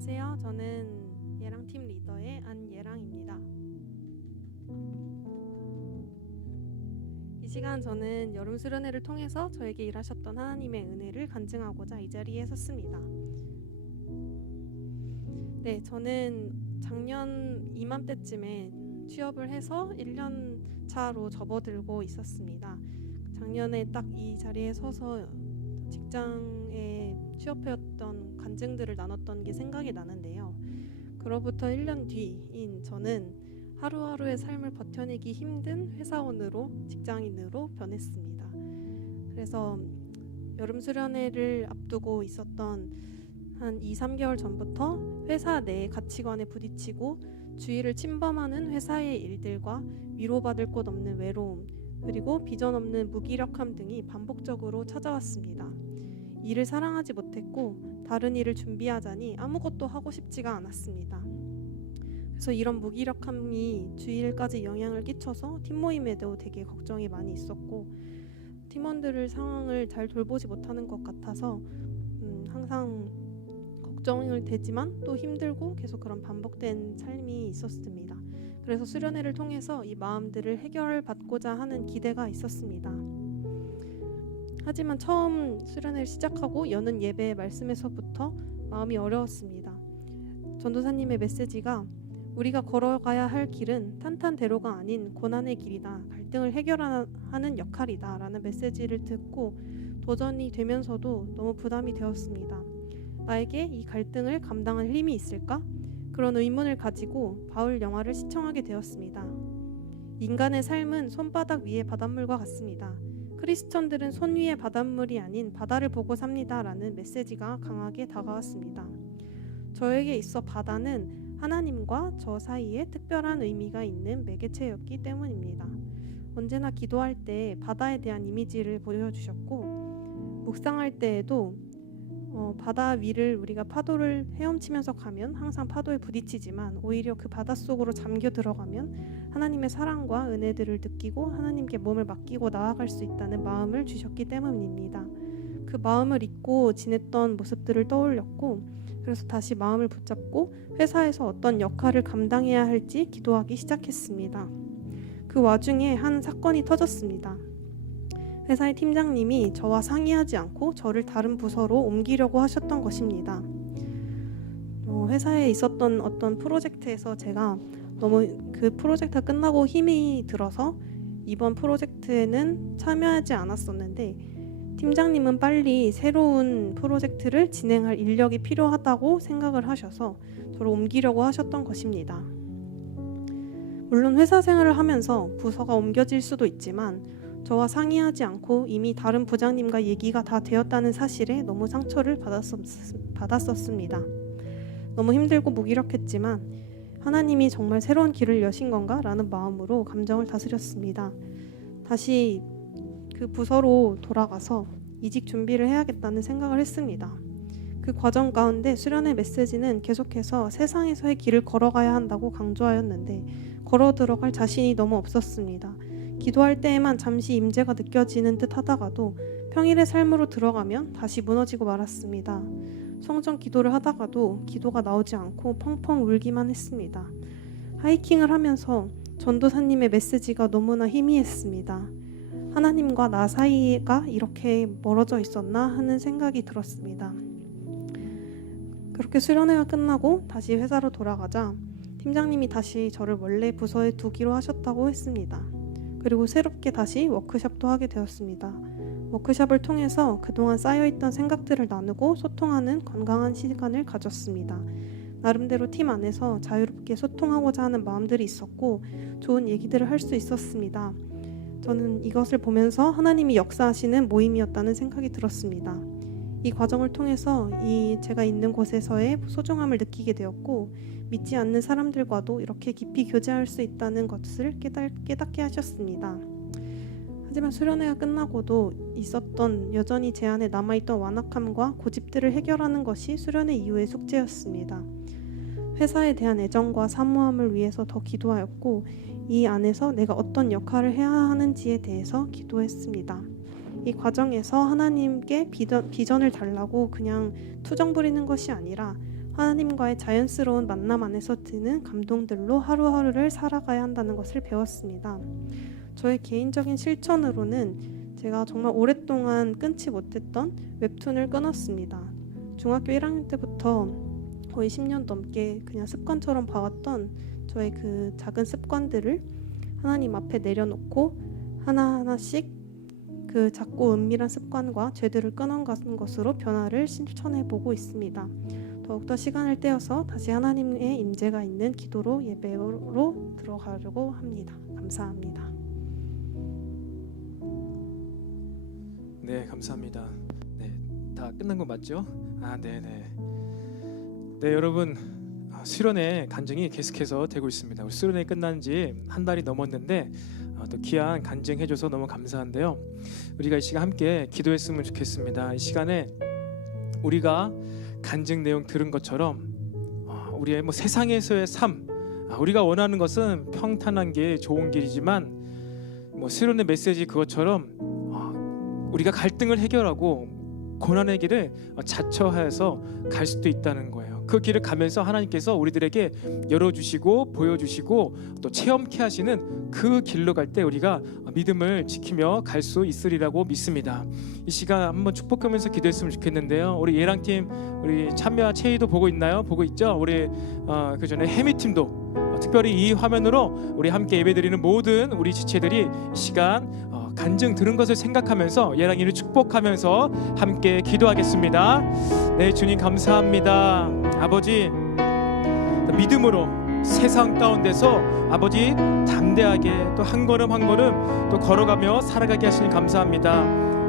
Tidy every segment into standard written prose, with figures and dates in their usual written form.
안녕하세요. 저는 예랑팀 리더의 안예랑입니다. 이 시간 저는 여름 수련회를 통해서 저에게 일하셨던 하나님의 은혜를 간증하고자 이 자리에 섰습니다. 네, 저는 작년 이맘때쯤에 취업을 해서 1년 차로 접어들고 있었습니다. 작년에 딱 이 자리에 서서 직장에 취업해왔던 간증들을 나눴던 게 생각이 나는데요. 그로부터 1년 뒤인 저는 하루하루의 삶을 버텨내기 힘든 회사원으로, 직장인으로 변했습니다. 그래서 여름 수련회를 앞두고 있었던 한 2-3개월 전부터 회사 내 가치관에 부딪히고 주의를 침범하는 회사의 일들과 위로받을 곳 없는 외로움, 그리고 비전 없는 무기력함 등이 반복적으로 찾아왔습니다. 일을 사랑하지 못했고 다른 일을 준비하자니 아무것도 하고 싶지가 않았습니다. 그래서 이런 무기력함이 주일까지 영향을 끼쳐서 팀 모임에도 되게 걱정이 많이 있었고 팀원들을 상황을 잘 돌보지 못하는 것 같아서 항상 걱정을 되지만 또 힘들고 계속 그런 반복된 삶이 있었습니다. 그래서 수련회를 통해서 이 마음들을 해결받고자 하는 기대가 있었습니다. 하지만 처음 수련회를 시작하고 여는 예배 말씀에서부터 마음이 어려웠습니다. 전도사님의 메시지가 우리가 걸어가야 할 길은 탄탄대로가 아닌 고난의 길이다, 갈등을 해결하는 역할이다 라는 메시지를 듣고 도전이 되면서도 너무 부담이 되었습니다. 나에게 이 갈등을 감당할 힘이 있을까? 그런 의문을 가지고 바울 영화를 시청하게 되었습니다. 인간의 삶은 손바닥 위의 바닷물과 같습니다. 크리스천들은 손 위의 바닷물이 아닌 바다를 보고 삽니다 라는 메시지가 강하게 다가왔습니다. 저에게 있어 바다는 하나님과 저 사이에 특별한 의미가 있는 매개체였기 때문입니다. 언제나 기도할 때 바다에 대한 이미지를 보여주셨고 묵상할 때에도 바다 위를 우리가 파도를 헤엄치면서 가면 항상 파도에 부딪히지만 오히려 그 바닷속으로 잠겨 들어가면 하나님의 사랑과 은혜들을 느끼고 하나님께 몸을 맡기고 나아갈 수 있다는 마음을 주셨기 때문입니다. 그 마음을 잊고 지냈던 모습들을 떠올렸고 그래서 다시 마음을 붙잡고 회사에서 어떤 역할을 감당해야 할지 기도하기 시작했습니다. 그 와중에 한 사건이 터졌습니다. 회사의 팀장님이 저와 상의하지 않고 저를 다른 부서로 옮기려고 하셨던 것입니다. 회사에 있었던 어떤 프로젝트에서 제가 너무 그 프로젝트가 끝나고 힘이 들어서 이번 프로젝트에는 참여하지 않았었는데 팀장님은 빨리 새로운 프로젝트를 진행할 인력이 필요하다고 생각을 하셔서 저를 옮기려고 하셨던 것입니다. 물론 회사 생활을 하면서 부서가 옮겨질 수도 있지만 저와 상의하지 않고 이미 다른 부장님과 얘기가 다 되었다는 사실에 너무 상처를 받았었습니다. 너무 힘들고 무기력했지만 하나님이 정말 새로운 길을 여신 건가? 라는 마음으로 감정을 다스렸습니다. 다시 그 부서로 돌아가서 이직 준비를 해야겠다는 생각을 했습니다. 그 과정 가운데 수련의 메시지는 계속해서 세상에서의 길을 걸어가야 한다고 강조하였는데 걸어 들어갈 자신이 너무 없었습니다. 기도할 때에만 잠시 임재가 느껴지는 듯 하다가도 평일의 삶으로 들어가면 다시 무너지고 말았습니다. 성전 기도를 하다가도 기도가 나오지 않고 펑펑 울기만 했습니다. 하이킹을 하면서 전도사님의 메시지가 너무나 희미했습니다. 하나님과 나 사이가 이렇게 멀어져 있었나 하는 생각이 들었습니다. 그렇게 수련회가 끝나고 다시 회사로 돌아가자 팀장님이 다시 저를 원래 부서에 두기로 하셨다고 했습니다. 그리고 새롭게 다시 워크숍도 하게 되었습니다. 워크숍을 통해서 그동안 쌓여있던 생각들을 나누고 소통하는 건강한 시간을 가졌습니다. 나름대로 팀 안에서 자유롭게 소통하고자 하는 마음들이 있었고 좋은 얘기들을 할 수 있었습니다. 저는 이것을 보면서 하나님이 역사하시는 모임이었다는 생각이 들었습니다. 이 과정을 통해서 제가 있는 곳에서의 소중함을 느끼게 되었고 믿지 않는 사람들과도 이렇게 깊이 교제할 수 있다는 것을 깨닫게 하셨습니다. 하지만 수련회가 끝나고도 있었던 여전히 제 안에 남아있던 완악함과 고집들을 해결하는 것이 수련회 이후의 숙제였습니다. 회사에 대한 애정과 사모함을 위해서 더 기도하였고 이 안에서 내가 어떤 역할을 해야 하는지에 대해서 기도했습니다. 이 과정에서 하나님께 비전을 달라고 그냥 투정 부리는 것이 아니라 하나님과의 자연스러운 만남 안에서 드는 감동들로 하루하루를 살아가야 한다는 것을 배웠습니다. 저의 개인적인 실천으로는 제가 정말 오랫동안 끊지 못했던 웹툰을 끊었습니다. 중학교 1학년 때부터 거의 10년 넘게 그냥 습관처럼 봐왔던 저의 그 작은 습관들을 하나님 앞에 내려놓고 하나하나씩 그 작고 은밀한 습관과 죄들을 끊어가는 것으로 변화를 실천해보고 있습니다. 더욱더 시간을 떼어서 다시 하나님의 임재가 있는 기도로 예배로 들어가려고 합니다. 감사합니다. 네, 감사합니다. 네, 다 끝난 거 맞죠? 네네. 네, 여러분, 수련회 간증이 계속해서 되고 있습니다. 우리 수련회 끝난 지 한 달이 넘었는데 또 귀한 간증해줘서 너무 감사한데요. 우리가 이 시간 함께 기도했으면 좋겠습니다. 이 시간에 우리가 간증 내용 들은 것처럼 우리의 세상에서의 삶, 우리가 원하는 것은 평탄한 게 좋은 길이지만 수련회 메시지 그것처럼 우리가 갈등을 해결하고 고난의 길을 자처하여서 갈 수도 있다는 거예요. 그 길을 가면서 하나님께서 우리들에게 열어주시고 보여주시고 또 체험케 하시는 그 길로 갈 때 우리가 믿음을 지키며 갈 수 있으리라고 믿습니다. 이 시간 한번 축복하면서 기도했으면 좋겠는데요. 우리 예랑팀, 우리 참여와 체이도 보고 있나요? 보고 있죠? 우리 그 전에 해미팀도 특별히 이 화면으로 우리 함께 예배드리는 모든 우리 지체들이 이 시간 간증 들은 것을 생각하면서 예랑이를 축복하면서 함께 기도하겠습니다. 네, 주님 감사합니다. 아버지, 믿음으로 세상 가운데서 아버지 담대하게 또 한 걸음 한 걸음 또 걸어가며 살아가게 하시니 감사합니다.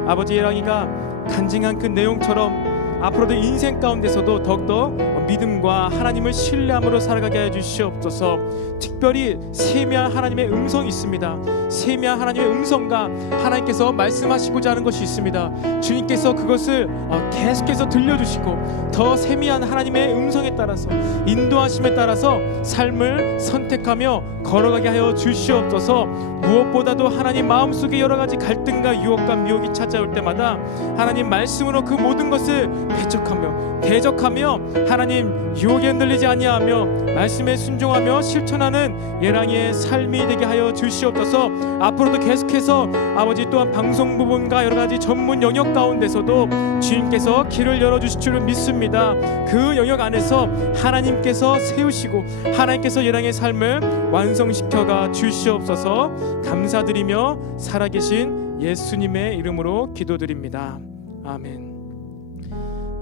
아버지, 예랑이가 간증한 그 내용처럼 앞으로도 인생 가운데서도 더욱더 믿음과 하나님을 신뢰함으로 살아가게 해 주시옵소서. 특별히 세미한 하나님의 음성이 있습니다. 세미한 하나님의 음성과 하나님께서 말씀하시고자 하는 것이 있습니다. 주님께서 그것을 계속해서 들려주시고 더 세미한 하나님의 음성에 따라서 인도하심에 따라서 삶을 선택하며 걸어가게 하여 주시옵소서. 무엇보다도 하나님 마음속에 여러 가지 갈등과 유혹과 미혹이 찾아올 때마다 하나님 말씀으로 그 모든 것을 배척하며 대적하며 하나님 유혹에 흔들리지 아니하며 말씀에 순종하며 실천하는 예랑이의 삶이 되게 하여 주시옵소서. 앞으로도 계속해서 아버지 또한 방송 부분과 여러 가지 전문 영역 가운데서도 주님께서 길을 열어주실 줄을 믿습니다. 그 영역 안에서 하나님께서 세우시고 하나님께서 예랑이의 삶을 완성시켜가 주시옵소서. 감사드리며 살아계신 예수님의 이름으로 기도드립니다. 아멘.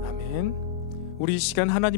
아멘. 우리 이 시간 하나님